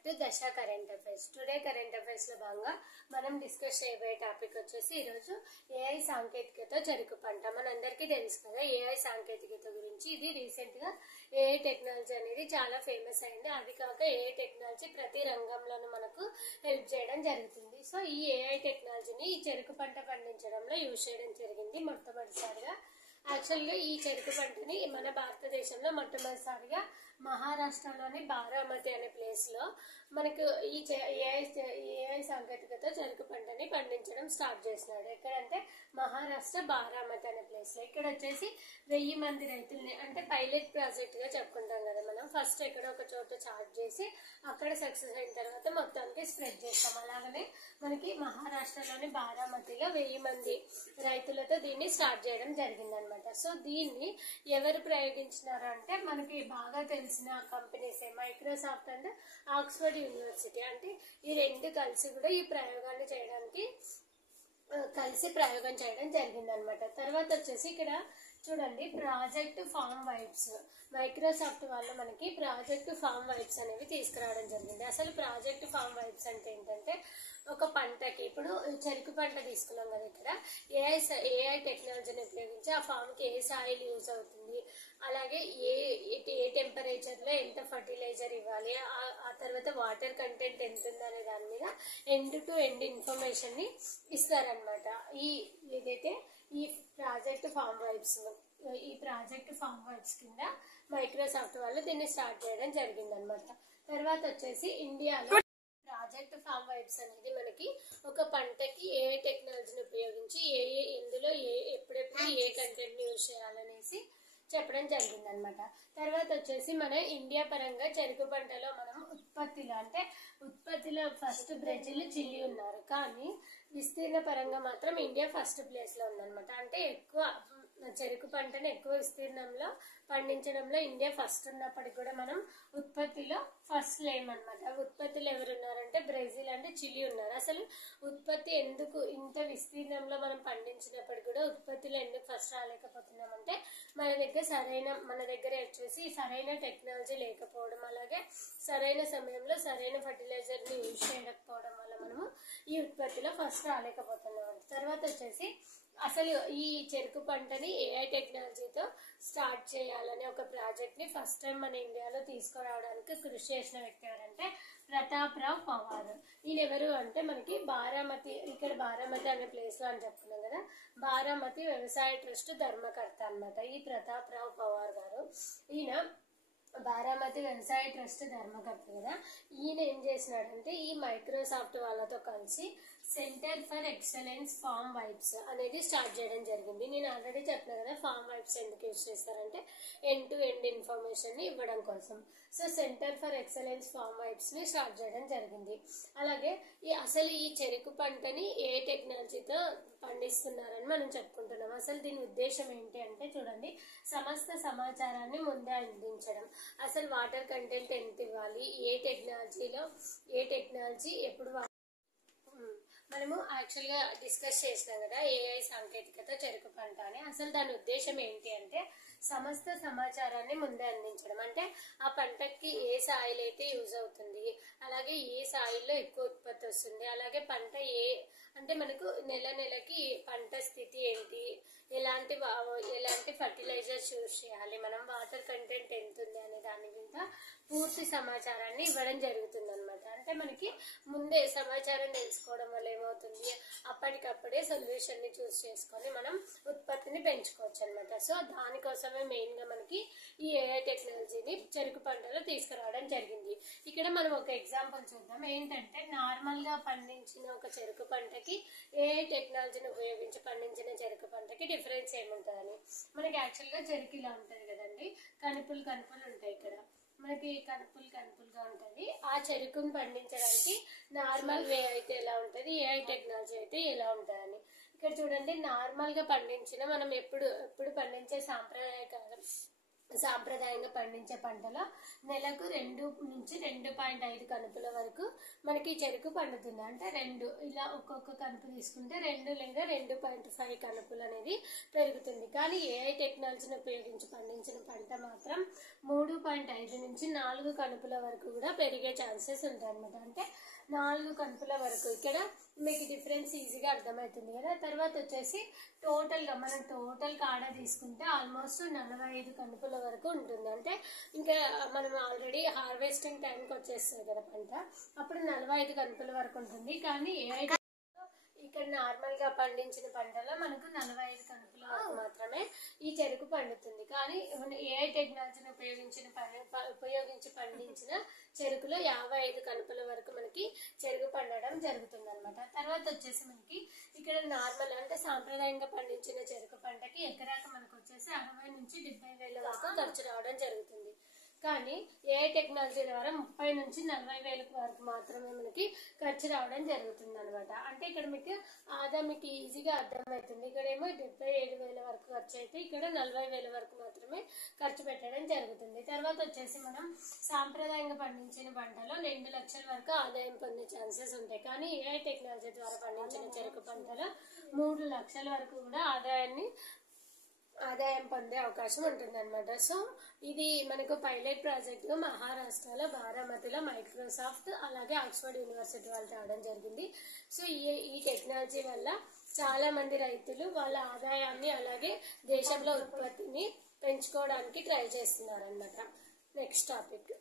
Back to దశ current affairs. Today current affairs లో భాగంగా మనం డిస్కస్ చేయబోయే టాపిక్ వచ్చేసి ఈరోజు ఏఐ సాంకేతికత చెరుకు పంట. మనందరికీ తెలుసు కదా ఏఐ సాంకేతికత గురించి. ఇది రీసెంట్ గా ఏఐ టెక్నాలజీ అనేది చాలా ఫేమస్ అయింది. అది కాక ఏఐ టెక్నాలజీ ప్రతి రంగంలోనూ మనకు హెల్ప్ చేయడం జరుగుతుంది. సో ఈ ఏఐ టెక్నాలజీని ఈ చెరుకు పంట పండించడంలో యూజ్ చేయడం జరిగింది మొట్టమొదటిసారిగా. యాక్చువల్గా ఈ చెరుకు పంటని మన భారతదేశంలో మొట్టమొదటిసారిగా మహారాష్ట్రలోని బారామతి అనే ప్లేస్ లో మనకు ఈ ఏఐ సాంకేతికత చెరుకు పంటని పండించడం స్టార్ట్ చేసినాడు. ఎక్కడంటే మహారాష్ట్ర బారామతి అనే ప్లేస్ లో. ఇక్కడ వచ్చేసి 1000 మంది రైతుల్ని, అంటే పైలట్ ప్రాజెక్ట్ గా చెప్పుకుంటాం కదా మనం. ఫస్ట్ ఎక్కడ ఒక చోట స్టార్ట్ చేసి అక్కడ సక్సెస్ అయిన తర్వాత మొత్తానికి స్ప్రెడ్ చేస్తాం. అలాగనే మనకి మహారాష్ట్రలోని బారామతిలో 1000 మంది రైతులతో దీన్ని స్టార్ట్ చేయడం జరిగిందనమాట. సో దీన్ని ఎవరు ప్రయోగించినారు అంటే మనకి బాగా తెలిసిన companies Microsoft and Oxford university. అంటే ఈ రెండు కలిసి కూడా ఈ ప్రయోగాన్ని చేయడానికి ప్రయోగం చేయడం జరిగిందనమాట. తర్వాత వచ్చేసి ఇక్కడ చూడండి ప్రాజెక్ట్ ఫామ్ వైబ్స్. మైక్రోసాఫ్ట్ వాళ్ళు మనకి ప్రాజెక్ట్ ఫామ్ వైబ్స్ అనేవి తీసుకురావడం జరిగింది. అసలు ప్రాజెక్ట్ ఫామ్ వైబ్స్ అంటే ఏంటంటే ఒక పంటకి, ఇప్పుడు చెరుకు పంట తీసుకున్నాం కదా, ఇక్కడ ఏఐ టెక్నాలజీని ఉపయోగించి ఆ ఫామ్ కి ఏ సాయిల్ యూజ్ అవుతుంది, అలాగే ఏ టెంపరేచర్ లో ఎంత ఫర్టిలైజర్ ఇవ్వాలి, ఆ తర్వాత వాటర్ కంటెంట్ ఎంత ఉందనే దాని మీద ఎండ్ టు ఎండ్ ఇన్ఫర్మేషన్ ని ఇస్తారనమాట. ఏదైతే ఈ ప్రాజెక్ట్ ఫామ్ వైబ్స్ కింద మైక్రోసాఫ్ట్ వాళ్ళు దీన్ని స్టార్ట్ చేయడం జరిగిందనమాట. తర్వాత వచ్చేసి ఇండియాలో ప్రాజెక్ట్ ఫామ్ వైబ్స్ అనేది మనకి ఒక పంటకి ఏ టెక్నాలజీని ఉపయోగించి ఎందులో ఎప్పుడెప్పుడు ఏ కంటెంట్ ని యూజ్ చేయాలనేసి చెప్పడం జరిగిందనమాట. తర్వాత వచ్చేసి మన ఇండియా పరంగా చెరుకు పంటలో మనం ఉత్పత్తిలో ఫస్ట్ బ్రెజిల్, చిలీ ఉన్నారు. కానీ విస్తీర్ణ పరంగా మాత్రం ఇండియా ఫస్ట్ ప్లేస్ లో ఉందన్నమాట. అంటే ఎక్కువ చెరుకు పంటను ఎక్కువ విస్తీర్ణంలో పండించడంలో ఇండియా ఫస్ట్ ఉన్నప్పటికీ కూడా మనం ఉత్పత్తిలో ఫస్ట్ లేమన్నమాట. ఉత్పత్తిలో ఎవరున్నారంటే బ్రెజిల్ అంటే చిలీ ఉన్నారు. అసలు ఉత్పత్తి ఎందుకు ఇంత విస్తీర్ణంలో మనం పండించినప్పటికీ కూడా ఉత్పత్తిలో ఎందుకు ఫస్ట్ రాలేకపోతున్నామంటే మన దగ్గర వచ్చేసి సరైన టెక్నాలజీ లేకపోవడం, అలాగే సరైన సమయంలో సరైన ఫర్టిలైజర్ ని యూజ్ చేయకపోవడం వల్ల మనము ఈ ఉత్పత్తిలో ఫస్ట్ రాలేకపోతున్నాం. తర్వాత వచ్చేసి అసలు ఈ చెరుకు పంటని ఏఐ టెక్నాలజీతో స్టార్ట్ చేయాలనే ఒక ప్రాజెక్ట్ ని ఫస్ట్ టైం మన ఇండియాలో తీసుకురావడానికి కృషి చేసిన వ్యక్తి ఎవరంటే ప్రతాప్రావ్ పవార్. ఈయన ఎవరు అంటే మనకి బారామతి, ఇక్కడ బారామతి అనే ప్లేస్ లో అని చెప్పుకున్నాం కదా, బారామతి వ్యవసాయ ట్రస్ట్ ధర్మకర్త అన్నమాట ఈ ప్రతాప్రావ్ పవార్ గారు. ఈయన బారామతి వ్యవసాయ ట్రస్ట్ ధర్మకర్త కదా. ఈయన ఏం చేసినాడంటే ఈ మైక్రోసాఫ్ట్ వాళ్ళతో కలిసి centre for excellence farm vibes అనేది స్టార్ట్ చేయడం జరిగింది. నేను ఆల్రెడీ చెప్పిన కదా ఫామ్ వైబ్స్ ఎందుకు యూజ్ చేస్తారంటే ఎండ్ టు ఎండ్ ఇన్ఫర్మేషన్ ని ఇవ్వడం కోసం. So centre for excellence farm vibes ని స్టార్ట్ చేయడం జరిగింది. అలాగే అసలు ఈ చెరుకు పంటని ఏ టెక్నాలజీతో పండిస్తున్నారని మనం చెప్పుకుంటున్నాం. అసలు దీని ఉద్దేశం ఏంటి అంటే చూడండి, సమస్త సమాచారాన్ని ముందే అందించడం. అసలు వాటర్ కంటెంట్ ఎంత ఇవ్వాలి, ఏ టెక్నాలజీ ఎప్పుడు మనము యాక్చువల్ గా డిస్కస్ చేసినాం కదా ఏఐ సాంకేతికత చెరుకు పంట అని. అసలు దాని ఉద్దేశం ఏంటి అంటే సమస్త సమాచారాన్ని ముందే అందించడం. అంటే ఆ పంటకి ఏ సాయిల్ అయితే యూజ్ అవుతుంది, అలాగే ఏ సాయిల్లో ఎక్కువ ఉత్పత్తి వస్తుంది, అలాగే పంట అంటే మనకు నెలకి పంట స్థితి ఏంటి, ఎలాంటి ఫర్టిలైజర్స్ యూజ్ చేయాలి, మనం వాటర్ కంటెంట్ ఎంత ఉంది అనే దాని మీద పూర్తి సమాచారాన్ని ఇవ్వడం జరుగుతుంది అనమాట. అంటే మనకి ముందే సమాచారం తెలుసుకోవడం వల్ల ఏమవుతుంది, అప్పటికప్పుడే సొల్యూషన్ ని చూస్ చేసుకొని మనం ఉత్పత్తిని పెంచుకోవచ్చు అనమాట. సో దానికోసమే మెయిన్ గా మనకి ఈ ఏఐ టెక్నాలజీని చెరుకు పంటలో తీసుకురావడం జరిగింది. ఇక్కడ మనం ఒక ఎగ్జాంపుల్ చూద్దాం. ఏంటంటే నార్మల్ గా పండించిన ఒక చెరుకు పంటకి ఏఐ టెక్నాలజీని ఉపయోగించి పండించిన చెరుకు పంటకి డిఫరెన్స్ ఏముంటుందని. మనకి యాక్చువల్ గా చెరుకు ఇలా ఉంటుంది కదండి, కనుపులు ఉంటాయి. ఇక్కడ మనకి కనుపులుగా ఉంటుంది. ఆ చెరుకును పండించడానికి నార్మల్ వే అయితే ఎలా ఉంటుంది, ఏఐ టెక్నాలజీ అయితే ఎలా ఉంటుందని. ఇక్కడ చూడండి నార్మల్ గా పండించిన మనం ఎప్పుడు పండించే సాంప్రదాయంగా పండించే పంటలో నెలకు 2 నుంచి 2.5 కనుపుల వరకు మనకి చెరుకు పండుతుంది. అంటే 2 ఇలా ఒక్కొక్క కనుపు తీసుకుంటే 2 లేదా 2.5 కనుపులు అనేది పెరుగుతుంది. కానీ ఏఐ టెక్నాలజీని ఉపయోగించి పండించిన పంట మాత్రం 3.5 నుంచి 4 కనుపుల వరకు కూడా పెరిగే ఛాన్సెస్ ఉంటాయి అన్నమాట. అంటే 4 కనుపుల వరకు ఇక్కడ మీకు డిఫరెన్స్ ఈజీగా అర్థమవుతుంది కదా. తర్వాత వచ్చేసి టోటల్గా మనం టోటల్ కాడ తీసుకుంటే ఆల్మోస్ట్ 45 కనుపుల వరకు ఉంటుంది. అంటే ఇంకా మనం ఆల్రెడీ హార్వెస్టింగ్ టైంకి వచ్చేస్తుంది కదా పంట, అప్పుడు 45 కనుపుల వరకు ఉంటుంది. కానీ ఇక్కడ నార్మల్గా పండించిన పంటలో మనకు 45 కనుపుల వరకు మాత్రమే ఈ చెరుకు పండుతుంది. కానీ ఏఐ టెక్నాలజీని ఉపయోగించి పండించిన చెరుకులో 55 కనుపుల వరకు మనకి చెరుకు పండడం జరుగుతుంది అనమాట. తర్వాత వచ్చేసి మనకి ఇక్కడ నార్మల్ అంటే సాంప్రదాయంగా పండించిన చెరుకు పంటకి ఎకరాక మనకు వచ్చేసి 60 నుంచి 70 వేల వరకు ఖర్చు రావడం జరుగుతుంది. కానీ ఏఐ టెక్నాలజీ ద్వారా 30 నుంచి 40 వేల వరకు మాత్రమే మనకి ఖర్చు రావడం జరుగుతుంది అనమాట. అంటే ఇక్కడ మీకు ఈజీగా అర్థమవుతుంది. ఇక్కడేమో 77 వేల వరకు ఖర్చు అయితే ఇక్కడ 40 వేల వరకు మాత్రమే ఖర్చు పెట్టడం జరుగుతుంది. తర్వాత వచ్చేసి మనం సాంప్రదాయంగా పండించిన పంటలో 2 లక్షల వరకు ఆదాయం పొందే ఛాన్సెస్ ఉంటాయి. కానీ ఏఐ టెక్నాలజీ ద్వారా పండించిన చెరుకు పంటలో 3 లక్షల వరకు కూడా ఆదాయం పొందే అవకాశం ఉంటుంది అనమాట. సో ఇది మనకు పైలట్ ప్రాజెక్ట్ మహారాష్ట్రలో బారామతిలో మైక్రోసాఫ్ట్ అలాగే ఆక్స్ఫర్డ్ యూనివర్సిటీ వాళ్ళు తేవడం జరిగింది. సో ఈ టెక్నాలజీ వల్ల చాలా మంది రైతులు వాళ్ళ ఆదాయాన్ని అలాగే దేశంలో ఉత్పత్తిని పెంచుకోవడానికి ట్రై చేస్తున్నారు అనమాట. Next topic.